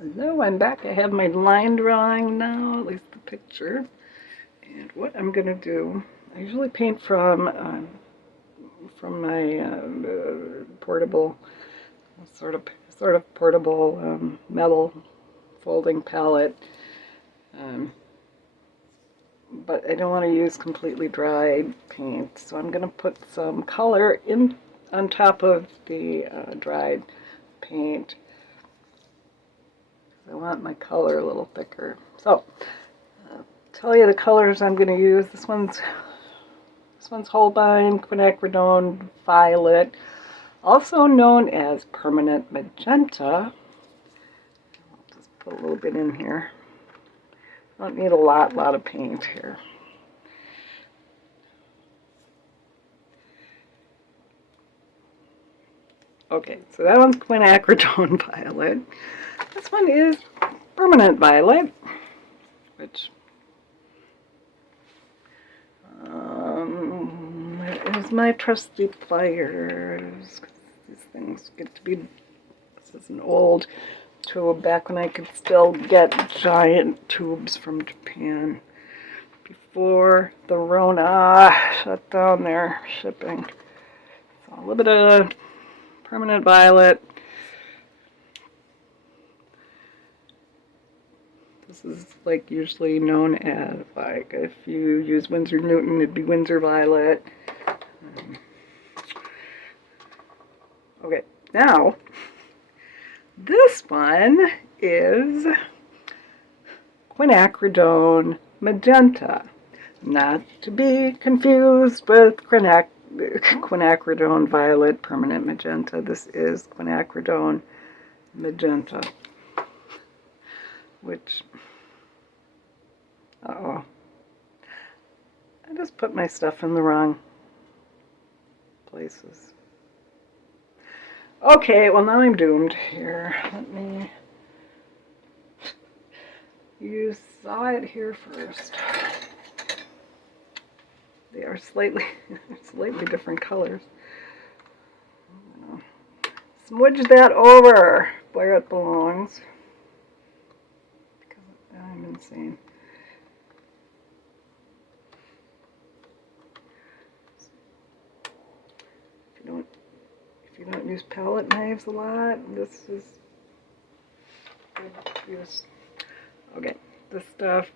Hello, I'm back. I have my line drawing now, at least the picture. And what I'm going to do, I usually paint from my portable, sort of portable metal folding palette. Um, but I don't want to use completely dried paint, so I'm going to put some color in on top of the dried paint. I want my color a little thicker. So, tell you the colors I'm going to use. This one's Holbein Quinacridone Violet, also known as Permanent Magenta. I'll just put a little bit in here. I don't need a lot of paint here. Okay, so that one's Quinacridone Violet. This one is Permanent Violet, which is my trusty pliers. These things get to be, this is an old tube back when I could still get giant tubes from Japan before the Rona shut down their shipping. So a little bit of Permanent Violet. This is like usually known as, like, if you use Winsor Newton, it'd be Winsor Violet. Okay, now this one is Quinacridone Magenta, not to be confused with Quinacridone Violet Permanent Magenta. This is Quinacridone Magenta, which, I just put my stuff in the wrong places. Okay, well now I'm doomed here. Let me, you saw it here first. They are slightly different colors. Smudge that over where it belongs. Because I'm insane. If you don't use palette knives a lot, this is good use. Okay, this stuff,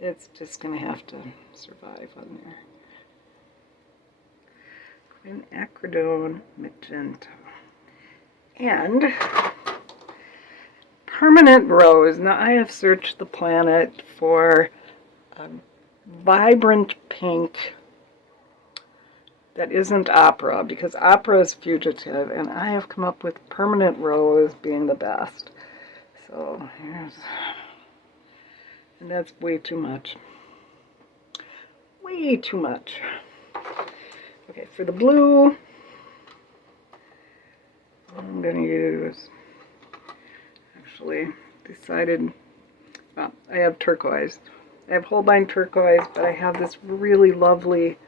it's just gonna have to survive on there. Quinacridone Magenta. And Permanent Rose. Now I have searched the planet for a vibrant pink that isn't opera, because opera is fugitive, and I have come up with Permanent Rose being the best. So here's, and that's way too much. Way too much. Okay, for the blue, I'm going to use, actually decided, well, I have turquoise. I have Holbein turquoise, but I have this really lovely,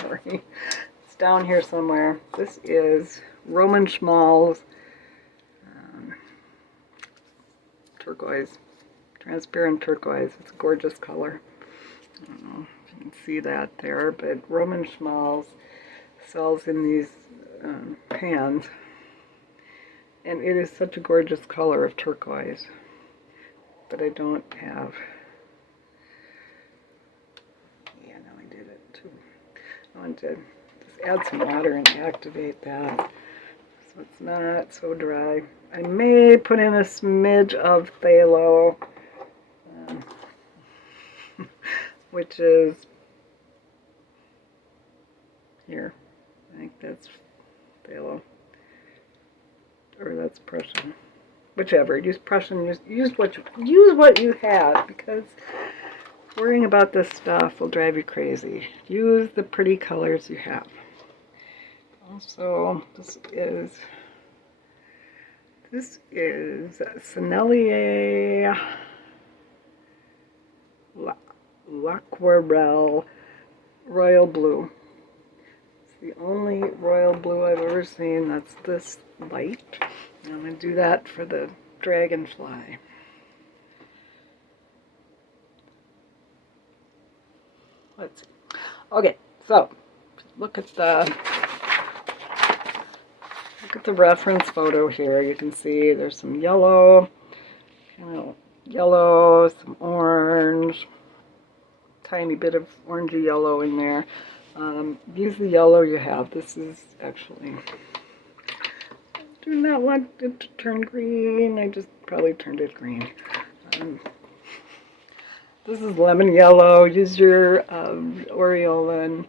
sorry, it's down here somewhere. This is Roman Schmalz turquoise, transparent turquoise. It's a gorgeous color. I don't know if you can see that there, but Roman Schmalz sells in these pans, and it is such a gorgeous color of turquoise, but I don't have, yeah, no, I did it too. I want to just add some water and activate that so it's not so dry. I may put in a smidge of phthalo, which is here. I think that's phthalo, or that's Prussian. Whichever. Use Prussian. Use what you have, because worrying about this stuff will drive you crazy. Use the pretty colors you have. Also, this is Sennelier L'Aquarelle royal blue. It's the only royal blue I've ever seen that's this light. And I'm going to do that for the Dragonfly. Let's see. Okay, so look at the reference photo here. You can see there's some yellow, yellow, some orange, tiny bit of orangey yellow in there. Use the yellow you have. This is actually, I do not want it to turn green. I just probably turned it green. This is lemon yellow. Use your aureolin.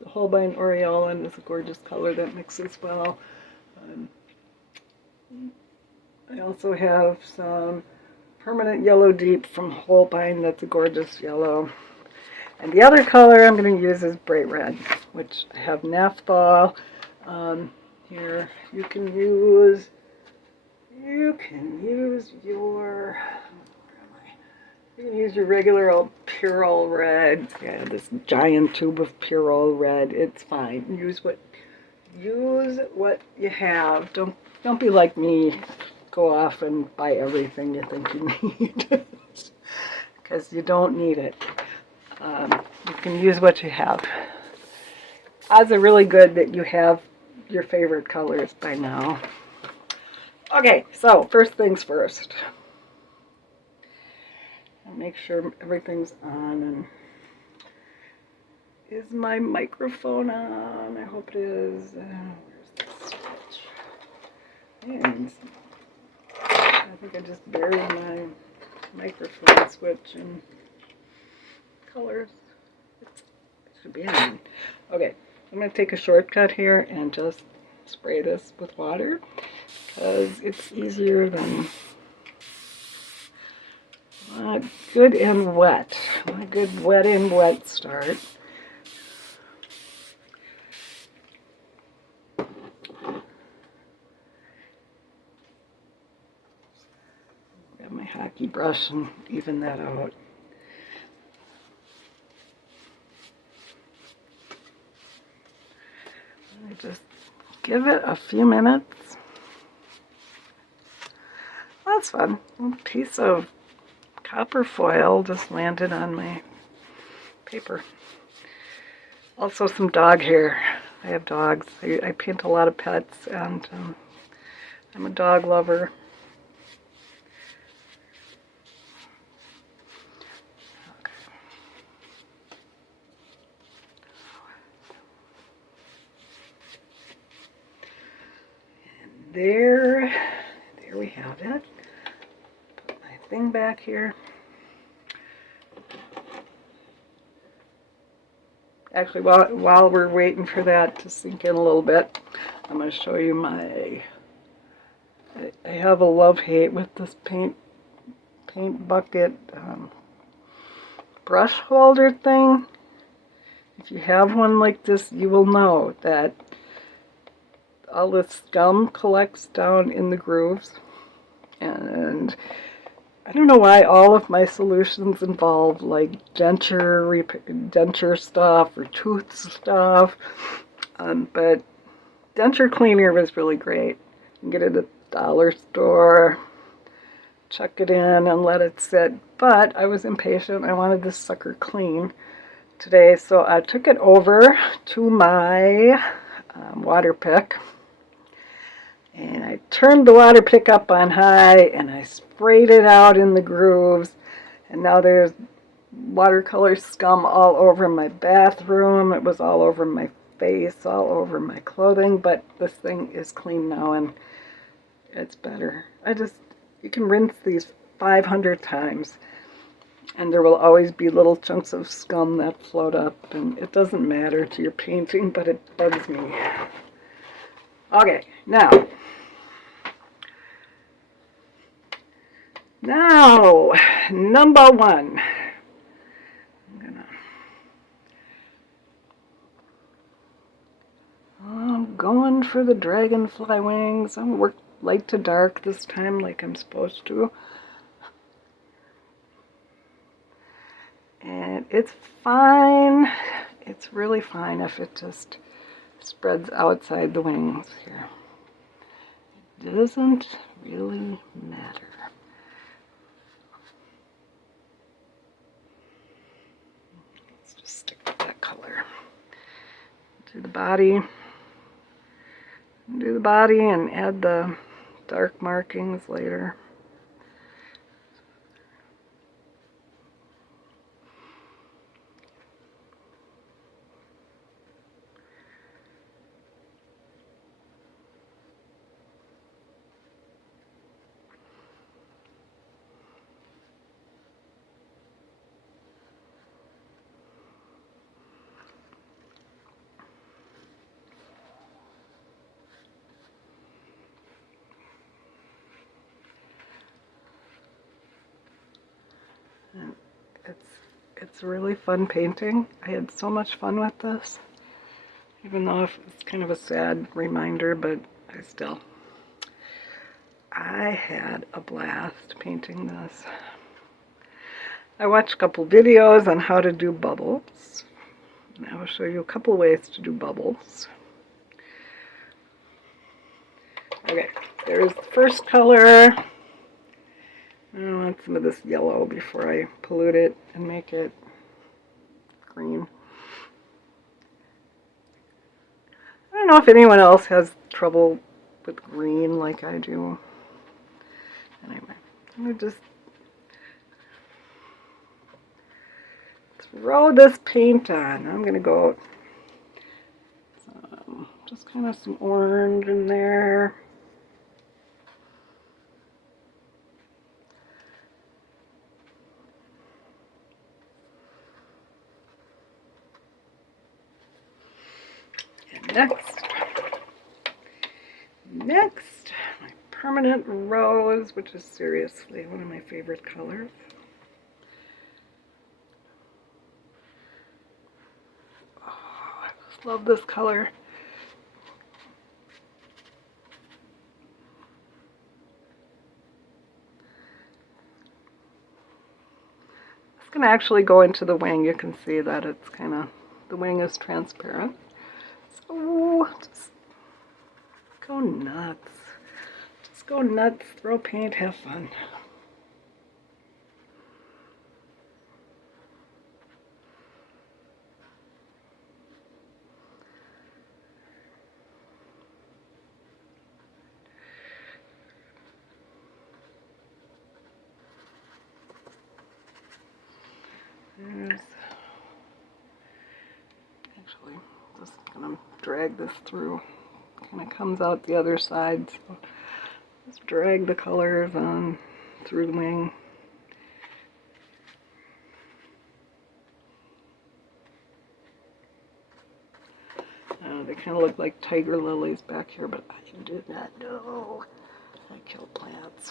The Holbein aureolin is a gorgeous color that mixes well. I also have some permanent yellow deep from Holbein. That's a gorgeous yellow. And the other color I'm going to use is bright red, which I have naphthol. Here you can use your regular old Purell red. Yeah, this giant tube of Purell red. It's fine. Use what you have. Don't be like me. Go off and buy everything you think you need, because you don't need it. You can use what you have. Odds are really good that you have your favorite colors by now. Okay, so first things first. I'll make sure everything's on. And is my microphone on? I hope it is. Where's the switch? And I think I just buried my microphone switch in colors. It should be on. Okay, I'm going to take a shortcut here and just spray this with water because it's easier than good and wet. A good wet and wet start. Grab my hockey brush and even that out. I just give it a few minutes. That's fun. A piece of copper foil just landed on my paper. Also some dog hair. I have dogs. I paint a lot of pets, and I'm a dog lover. And there we have it. Put my thing back here. Actually, while we're waiting for that to sink in a little bit, I'm going to show you I have a love-hate with this paint bucket brush holder thing. If you have one like this, you will know that all the scum collects down in the grooves, and I don't know why all of my solutions involve like denture stuff or tooth stuff, but denture cleaner was really great. You can get it at the dollar store, chuck it in and let it sit. But I was impatient. I wanted this sucker clean today, so I took it over to my water pick. And I turned the water pick up on high and I sprayed it out in the grooves. And now there's watercolor scum all over my bathroom. It was all over my face, all over my clothing. But this thing is clean now and it's better. You can rinse these 500 times. And there will always be little chunks of scum that float up. And it doesn't matter to your painting, but it bugs me. Okay, now, number one. I'm going for the dragonfly wings. I'm going to work light to dark this time like I'm supposed to. And it's fine. It's It's really fine if it just spreads outside the wings here. It doesn't really matter. Let's just stick with that color. Do the body. Do the body and add the dark markings later. And it's really fun painting. I had so much fun with this, even though it's kind of a sad reminder, but I had a blast painting this. I watched a couple videos on how to do bubbles, and I will show you a couple ways to do bubbles. Okay, there's the first color. I want some of this yellow before I pollute it and make it green. I don't know if anyone else has trouble with green like I do. Anyway, I'm going to just throw this paint on. I'm going to go just kind of some orange in there. Next, my permanent rose, which is seriously one of my favorite colors. Oh, I just love this color. It's going to actually go into the wing. You can see that it's kind of, the wing is transparent. So just go nuts. Just go nuts, throw paint, have fun. Actually, just gonna drag this through. Kind of comes out the other side. So just drag the colors on through the wing. They kind of look like tiger lilies back here, but I do not know. I kill plants.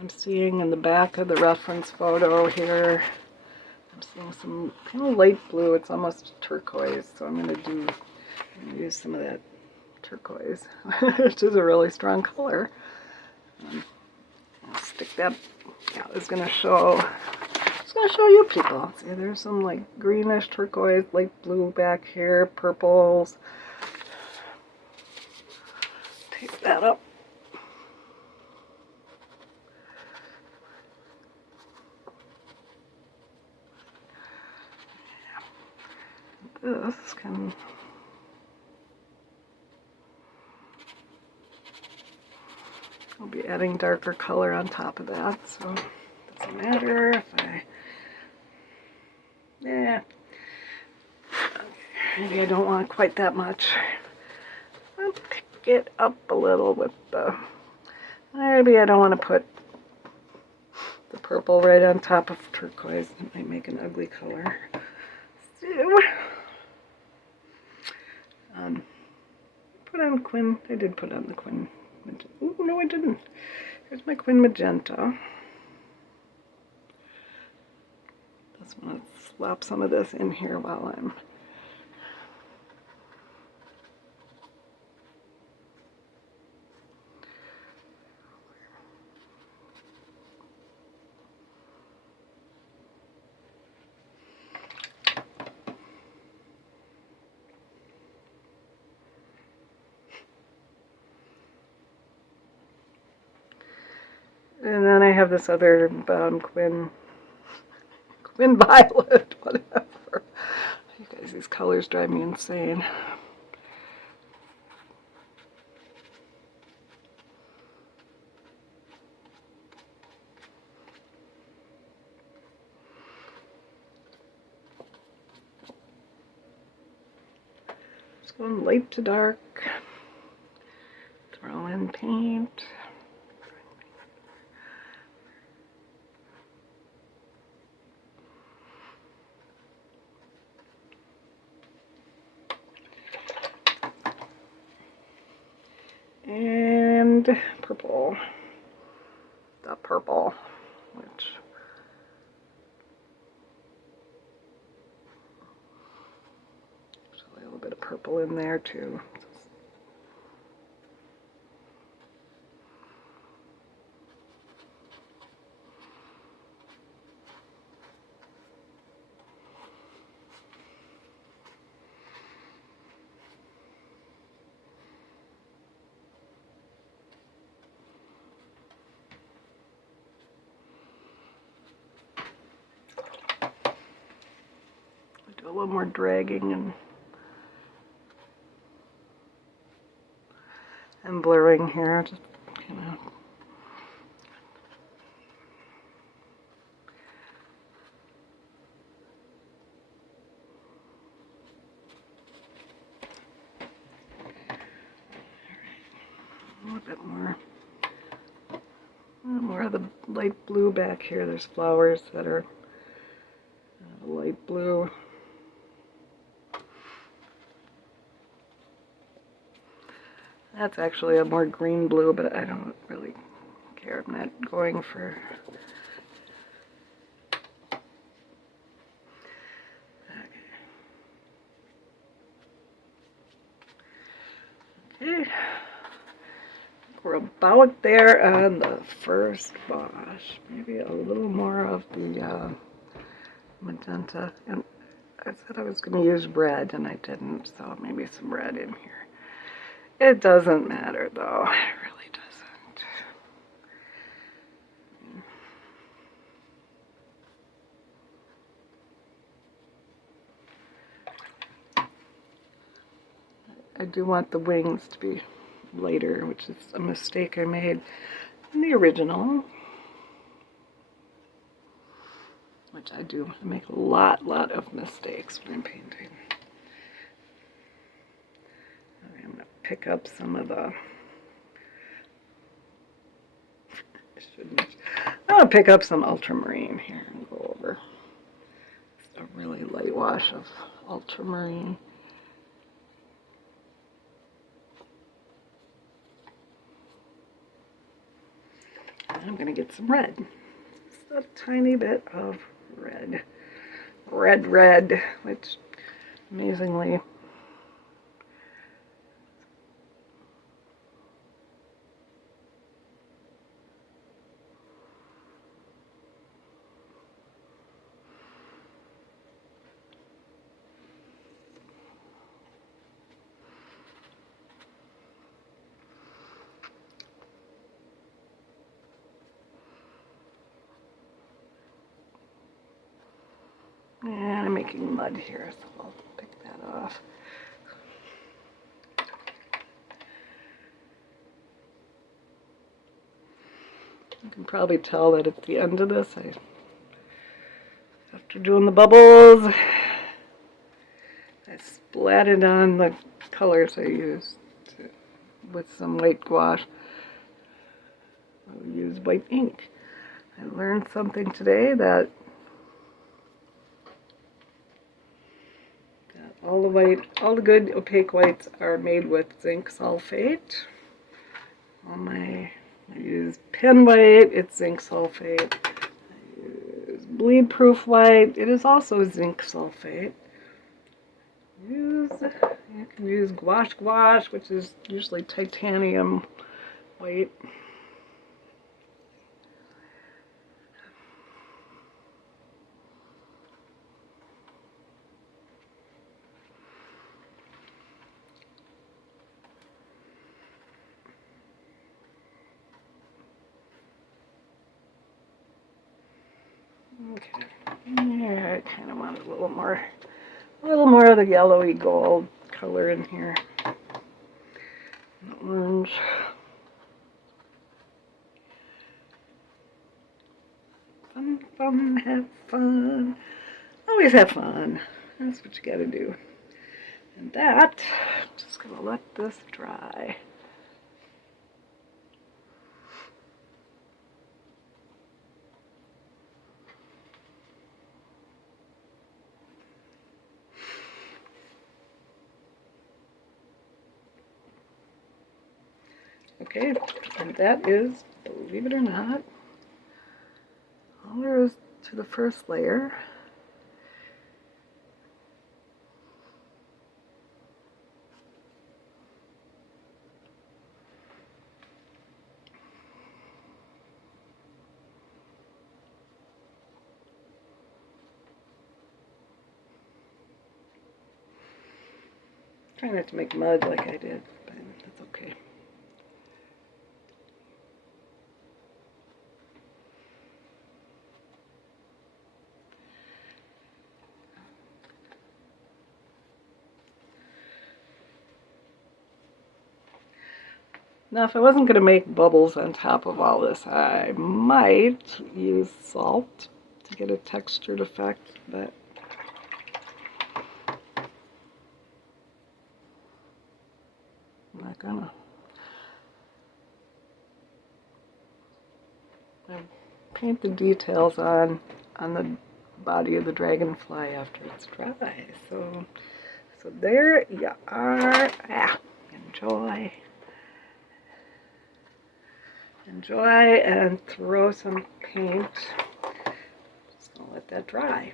I'm seeing in the back of the reference photo here, I'm seeing some kind of light blue. It's almost turquoise, so I'm going to use some of that turquoise, which is a really strong color. I'll stick that. Yeah, I was going to show you people. See, there's some like greenish turquoise, light blue back here, purples. Take that up. This can I'll be adding darker color on top of that, so it doesn't matter if maybe I don't want quite that much. I'll pick it up a little with maybe I don't want to put the purple right on top of turquoise. It might make an ugly color. So, put on Quin. I did put on the Quin. Oh, no, I didn't. Here's my Quin Magenta. Just want to slap some of this in here while I'm And then I have this other Quinn Violet, whatever. You guys, these colors drive me insane. Just going light to dark. Throw in paint. And purple. The purple, which there's a little bit of purple in there too. Do a little more dragging and blurring here, just a little bit more of the light blue back here. There's flowers that are light blue. That's actually a more green blue, but I don't really care. I'm not going for... Okay. We're about there on the first wash. Maybe a little more of the magenta. And I said I was going to use red, and I didn't, so maybe some red in here. It doesn't matter, though. It really doesn't. I do want the wings to be lighter, which is a mistake I made in the original. Which I do. I make a lot of mistakes when I'm painting. Okay, I'm going to pick up some of the... I'm going to pick up some ultramarine here and go over just a really light wash of ultramarine. And I'm going to get some red. Just a tiny bit of red. Red, which amazingly and I'm making mud here, so I'll pick that off. You can probably tell that at the end of this, after doing the bubbles, I splatted on the colors I used with some white gouache. I'll use white ink. I learned something today that all the good opaque whites are made with zinc sulfate. I use pen white, it's zinc sulfate. I use bleed proof white, it is also zinc sulfate. You can use gouache, which is usually titanium white. Okay. Yeah, I kind of want a little more of the yellowy gold color in here. Orange. Fun, fun, have fun. Always have fun. That's what you gotta do. And that, just gonna let this dry. Okay, and that is, believe it or not, all there is to the first layer. Try not to make mud like I did, but that's okay. Now, if I wasn't going to make bubbles on top of all this, I might use salt to get a textured effect, but I'm not gonna. I paint the details on the body of the dragonfly after it's dry. So there you are. Enjoy. Enjoy and throw some paint. Just gonna let that dry.